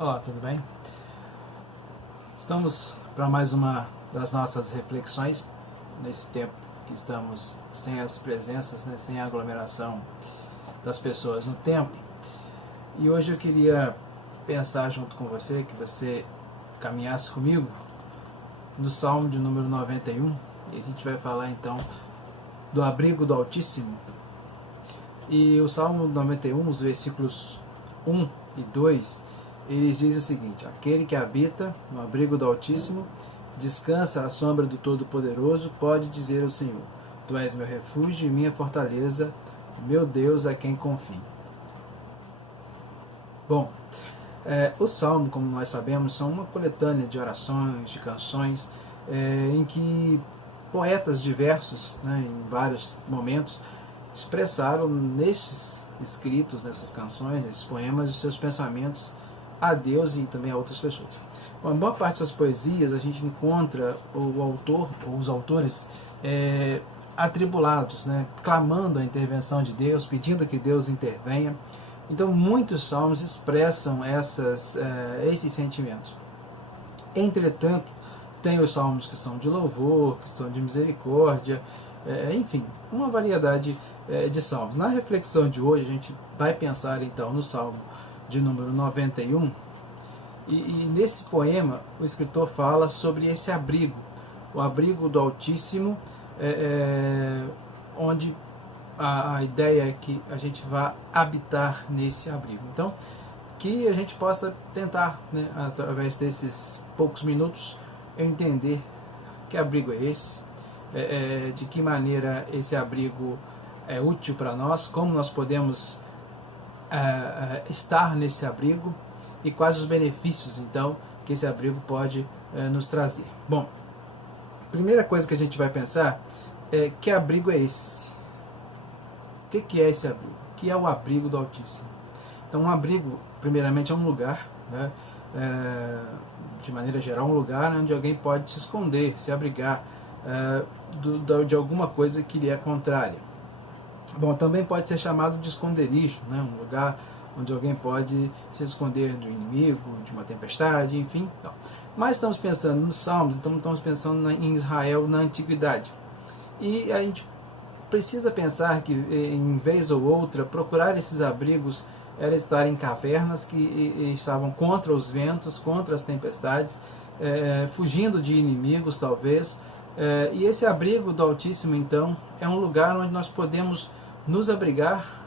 Olá, tudo bem? Estamos para mais uma das nossas reflexões nesse tempo que estamos sem as presenças, né, sem a aglomeração das pessoas no templo. E hoje eu queria pensar junto com você, que você caminhasse comigo no Salmo de número 91, e a gente vai falar então do abrigo do Altíssimo. E o Salmo 91, os versículos 1 e 2, ele diz o seguinte: aquele que habita no abrigo do Altíssimo, descansa à sombra do Todo-Poderoso, pode dizer ao Senhor: Tu és meu refúgio e minha fortaleza, meu Deus a quem confio. Bom, o Salmo, como nós sabemos, são uma coletânea de orações, de canções, em que poetas diversos, né, em vários momentos, expressaram nestes escritos, nessas canções, nesses poemas, os seus pensamentos a Deus e também a outras pessoas. Bom, em boa parte dessas poesias a gente encontra o autor ou os autores atribulados, né, clamando a intervenção de Deus, pedindo que Deus intervenha. Então muitos salmos expressam esses sentimentos. Entretanto, tem os salmos que são de louvor, que são de misericórdia, enfim, uma variedade de salmos. Na reflexão de hoje, a gente vai pensar então no salmo de número 91, e nesse poema o escritor fala sobre esse abrigo, o abrigo do Altíssimo, onde a ideia é que a gente vá habitar nesse abrigo. Então, que a gente possa tentar, né, através desses poucos minutos, entender que abrigo é esse, de que maneira esse abrigo é útil para nós, como nós podemos estar nesse abrigo e quais os benefícios, então, que esse abrigo pode nos trazer. Bom, a primeira coisa que a gente vai pensar é: que abrigo é esse? O que é esse abrigo? O que é o abrigo do Altíssimo? Então, um abrigo, primeiramente, é um lugar, né, de maneira geral, um lugar onde alguém pode se esconder, se abrigar de alguma coisa que lhe é contrária. Bom, também pode ser chamado de esconderijo, né, um lugar onde alguém pode se esconder de um inimigo, de uma tempestade, enfim. Então. Mas estamos pensando nos Salmos, então estamos pensando em Israel na Antiguidade. E a gente precisa pensar que, em vez ou outra, procurar esses abrigos era estar em cavernas que estavam contra os ventos, contra as tempestades, fugindo de inimigos, talvez. E esse abrigo do Altíssimo, então, é um lugar onde nós podemos nos abrigar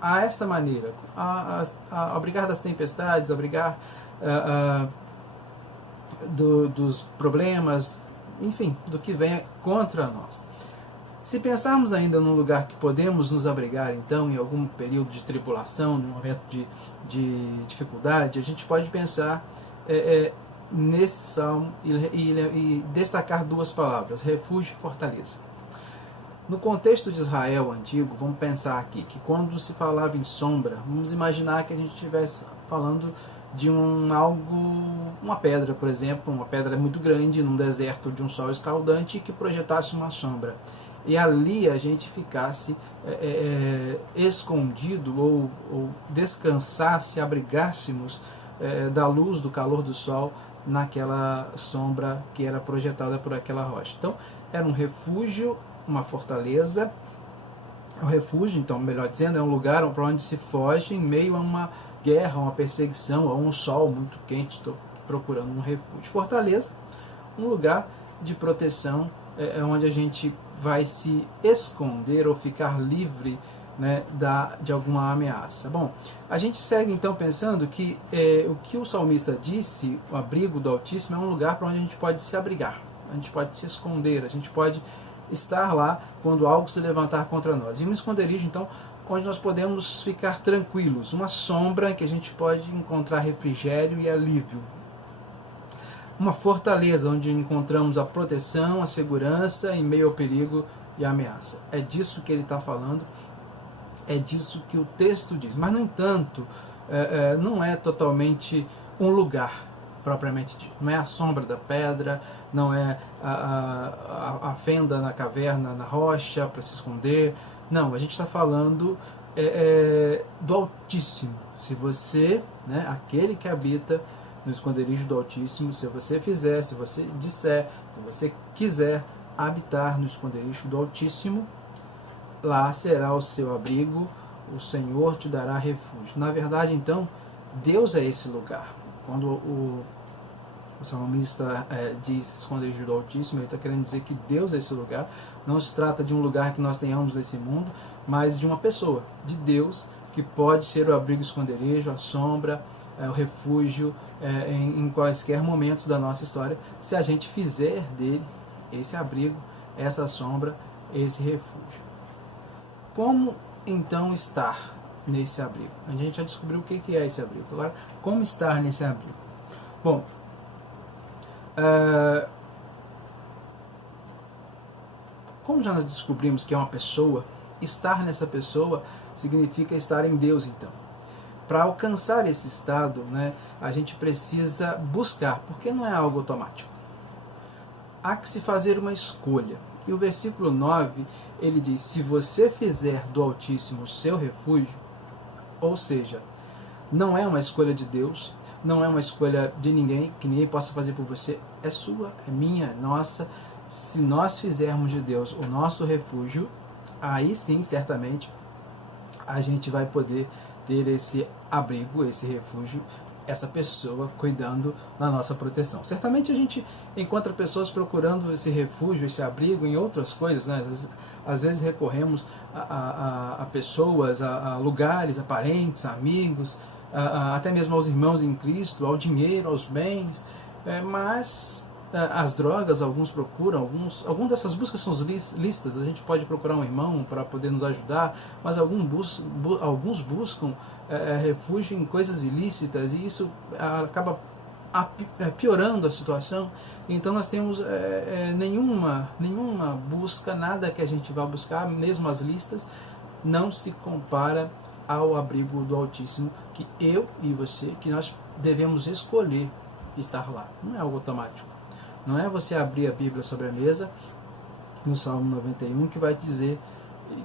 a essa maneira, a abrigar das tempestades, abrigar dos problemas, enfim, do que vem contra nós. Se pensarmos ainda num lugar que podemos nos abrigar, então, em algum período de tribulação, num momento de dificuldade, a gente pode pensar nesse salmo e destacar duas palavras: refúgio e fortaleza. No contexto de Israel antigo, vamos pensar aqui que quando se falava em sombra, vamos imaginar que a gente estivesse falando de uma pedra, por exemplo, uma pedra muito grande num deserto de um sol escaldante que projetasse uma sombra. E ali a gente ficasse escondido ou descansasse, abrigássemos da luz, do calor do sol naquela sombra que era projetada por aquela rocha. Então, era um refúgio, uma fortaleza. O refúgio, então, melhor dizendo, é um lugar para onde se foge em meio a uma guerra, uma perseguição, a um sol muito quente. Estou procurando um refúgio. Fortaleza, um lugar de proteção, onde a gente vai se esconder ou ficar livre, né, de alguma ameaça. Bom, a gente segue então pensando que o que o salmista disse, o abrigo do Altíssimo, é um lugar para onde a gente pode se abrigar, a gente pode se esconder, a gente pode estar lá quando algo se levantar contra nós. E um esconderijo, então, onde nós podemos ficar tranquilos, uma sombra em que a gente pode encontrar refrigério e alívio. Uma fortaleza onde encontramos a proteção, a segurança em meio ao perigo e à ameaça. É disso que ele está falando, é disso que o texto diz. Mas, no entanto, não é totalmente um lugar propriamente dito. Não é a sombra da pedra, não é a fenda na caverna, na rocha, para se esconder. Não, a gente está falando do Altíssimo. Se você, né, aquele que habita no esconderijo do Altíssimo, se você fizer, se você disser, se você quiser habitar no esconderijo do Altíssimo, lá será o seu abrigo, o Senhor te dará refúgio. Na verdade, então, Deus é esse lugar. Quando o salmista diz esconderijo do Altíssimo, ele está querendo dizer que Deus é esse lugar. Não se trata de um lugar que nós tenhamos nesse mundo, mas de uma pessoa, de Deus, que pode ser o abrigo, esconderijo, a sombra, o refúgio em quaisquer momentos da nossa história, se a gente fizer dele esse abrigo, essa sombra, esse refúgio. Como então estar nesse abrigo? A gente já descobriu o que é esse abrigo. Agora, como estar nesse abrigo? Bom, como já nós descobrimos que é uma pessoa, estar nessa pessoa significa estar em Deus, então. Para alcançar esse estado, né, a gente precisa buscar, porque não é algo automático. Há que se fazer uma escolha. E o versículo 9, ele diz, se você fizer do Altíssimo o seu refúgio, ou seja, não é uma escolha de Deus, não é uma escolha de ninguém, que ninguém possa fazer por você, é sua, é minha, é nossa. Se nós fizermos de Deus o nosso refúgio, aí sim, certamente, a gente vai poder ter esse abrigo, esse refúgio, essa pessoa cuidando da nossa proteção. Certamente a gente encontra pessoas procurando esse refúgio, esse abrigo em outras coisas, né? Às vezes recorremos a pessoas, a lugares, a parentes, a amigos, até mesmo aos irmãos em Cristo, ao dinheiro, aos bens, mas as drogas, alguns procuram, algumas dessas buscas são lícitas. A gente pode procurar um irmão para poder nos ajudar, mas alguns buscam refúgio em coisas ilícitas, e isso acaba piorando a situação. Então nós temos nenhuma busca, nada que a gente vá buscar, mesmo as listas, não se compara ao abrigo do Altíssimo, que eu e você, que nós devemos escolher estar lá. Não é algo automático. Não é você abrir a Bíblia sobre a mesa, no Salmo 91, que vai dizer,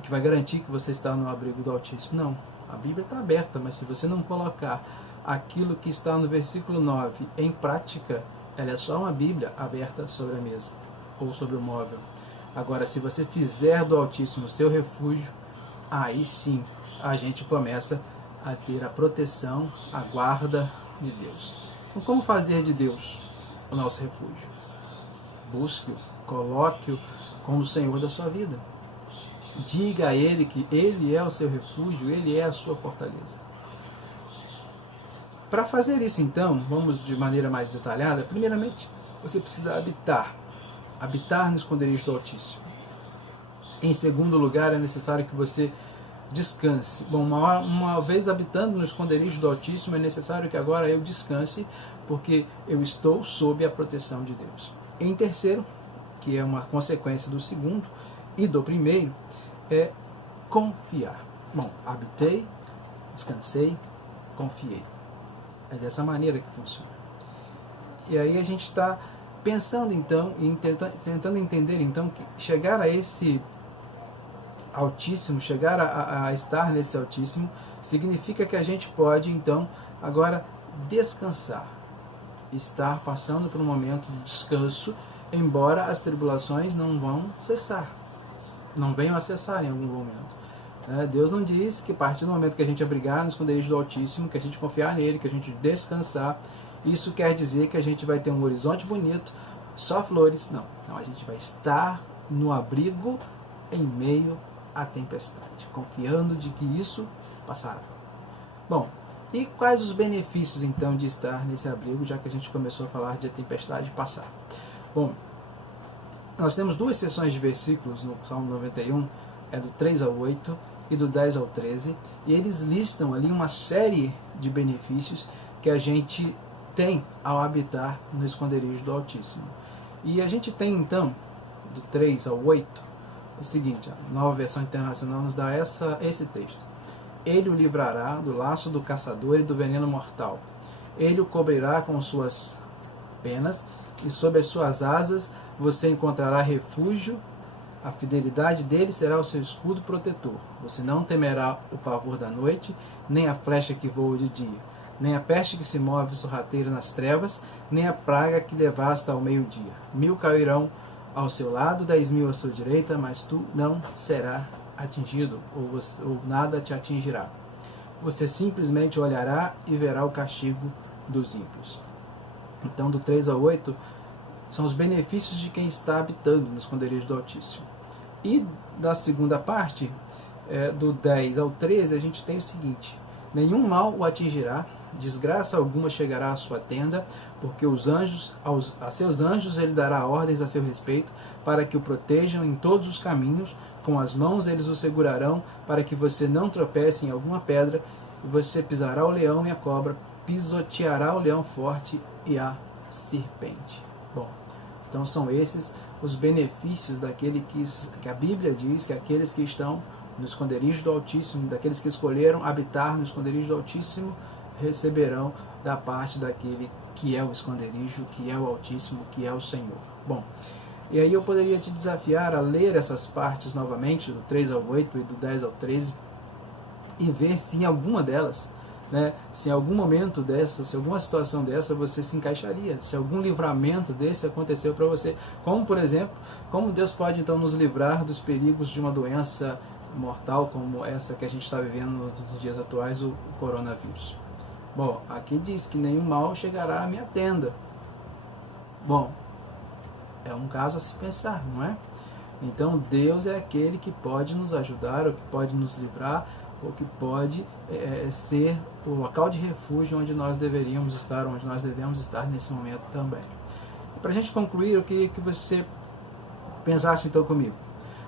que vai garantir que você está no abrigo do Altíssimo. Não, a Bíblia está aberta, mas se você não colocar aquilo que está no versículo 9 em prática, ela é só uma Bíblia aberta sobre a mesa ou sobre o móvel. Agora, se você fizer do Altíssimo o seu refúgio, aí sim a gente começa a ter a proteção, a guarda de Deus. Então, como fazer de Deus o nosso refúgio? Busque-o, coloque-o como o Senhor da sua vida. Diga a Ele que Ele é o seu refúgio, Ele é a sua fortaleza. Para fazer isso, então, vamos de maneira mais detalhada. Primeiramente, você precisa habitar no esconderijo do Altíssimo. Em segundo lugar, é necessário que você descanse. Bom, uma vez habitando no esconderijo do Altíssimo, é necessário que agora eu descanse, porque eu estou sob a proteção de Deus. Em terceiro, que é uma consequência do segundo e do primeiro, é confiar. Bom, habitei, descansei, confiei. É dessa maneira que funciona. E aí a gente está pensando então, e tentando entender então, que chegar a esse Altíssimo, chegar a estar nesse Altíssimo, significa que a gente pode então agora descansar, estar passando por um momento de descanso, embora as tribulações não vão cessar, não venham a cessar em algum momento. Deus não diz que a partir do momento que a gente abrigar no esconderijo do Altíssimo, que a gente confiar nele, que a gente descansar, isso quer dizer que a gente vai ter um horizonte bonito, só flores. Não, a gente vai estar no abrigo em meio à tempestade, confiando de que isso passará. Bom, e quais os benefícios então de estar nesse abrigo, já que a gente começou a falar de a tempestade passar? Bom, nós temos duas seções de versículos no Salmo 91, é do 3 ao 8 e do 10 ao 13, e eles listam ali uma série de benefícios que a gente tem ao habitar no esconderijo do Altíssimo. E a gente tem então, do 3 ao 8, o seguinte: a Nova Versão Internacional nos dá esse texto. Ele o livrará do laço do caçador e do veneno mortal. Ele o cobrirá com suas penas, e sob as suas asas você encontrará refúgio. A fidelidade dele será o seu escudo protetor. Você não temerá o pavor da noite, nem a flecha que voa de dia, nem a peste que se move sorrateira nas trevas, nem a praga que devasta ao meio-dia. 1000 cairão ao seu lado, 10.000 à sua direita, mas tu não serás atingido, ou nada te atingirá. Você simplesmente olhará e verá o castigo dos ímpios. Então, do 3 ao 8, são os benefícios de quem está habitando no esconderijo do Altíssimo. E da segunda parte, do 10 ao 13, a gente tem o seguinte: nenhum mal o atingirá, desgraça alguma chegará à sua tenda, porque a seus anjos ele dará ordens a seu respeito, para que o protejam em todos os caminhos, com as mãos eles o segurarão, para que você não tropece em alguma pedra, e você pisará o leão e a cobra, pisoteará o leão forte e a serpente. Bom, então são esses os benefícios daquele que a Bíblia diz que aqueles que estão no esconderijo do Altíssimo, daqueles que escolheram habitar no esconderijo do Altíssimo, receberão da parte daquele que é o esconderijo, que é o Altíssimo, que é o Senhor. Bom, e aí eu poderia te desafiar a ler essas partes novamente, do 3 ao 8 e do 10 ao 13, e ver se em alguma delas, se em algum momento dessa, se alguma situação dessa você se encaixaria, se algum livramento desse aconteceu para você. Como, por exemplo, como Deus pode então nos livrar dos perigos de uma doença mortal como essa que a gente está vivendo nos dias atuais, o coronavírus. Bom, aqui diz que nenhum mal chegará à minha tenda. Bom, é um caso a se pensar, não é? Então Deus é aquele que pode nos ajudar, ou que pode nos livrar, ou que pode ser o local de refúgio onde nós deveríamos estar, onde nós devemos estar nesse momento também. Para a gente concluir, eu queria que você pensasse então comigo.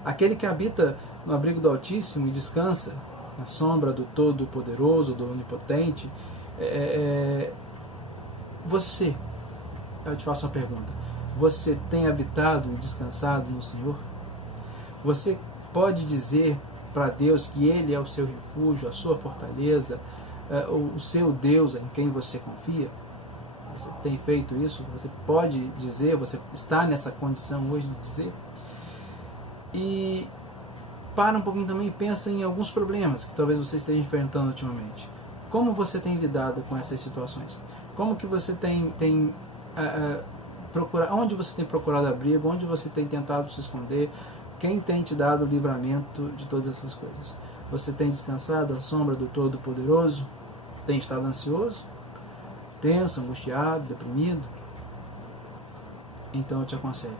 Aquele que habita no abrigo do Altíssimo e descansa na sombra do Todo-Poderoso, do Onipotente, você, eu te faço uma pergunta, você tem habitado e descansado no Senhor? Você pode dizer para Deus que Ele é o seu refúgio, a sua fortaleza, o seu Deus em quem você confia? Você tem feito isso? Você pode dizer, você está nessa condição hoje de dizer? E para um pouquinho também e pensa em alguns problemas que talvez você esteja enfrentando ultimamente. Como você tem lidado com essas situações? Como que você tem procurado, onde você tem procurado abrigo, onde você tem tentado se esconder? Quem tem te dado o livramento de todas essas coisas? Você tem descansado à sombra do Todo-Poderoso? Tem estado ansioso? Tenso, angustiado, deprimido? Então eu te aconselho: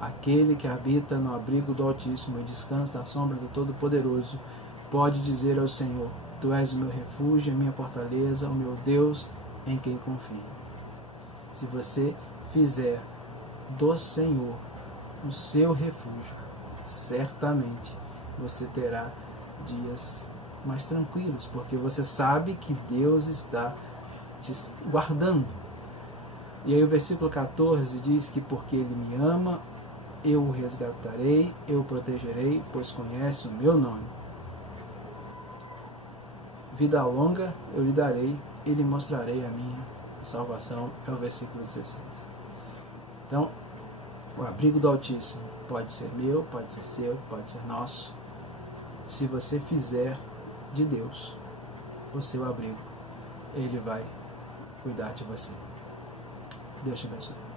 aquele que habita no abrigo do Altíssimo e descansa à sombra do Todo-Poderoso pode dizer ao Senhor: Tu és o meu refúgio, a minha fortaleza, o meu Deus em quem confio. Se você fizer do Senhor o seu refúgio, certamente você terá dias mais tranquilos, porque você sabe que Deus está te guardando. E aí o versículo 14 diz que porque Ele me ama, eu o resgatarei, eu o protegerei, pois conhece o meu nome. Vida longa eu lhe darei, e lhe mostrarei a minha salvação, é o versículo 16. Então, o abrigo do Altíssimo pode ser meu, pode ser seu, pode ser nosso. Se você fizer de Deus o seu abrigo, Ele vai cuidar de você. Deus te abençoe.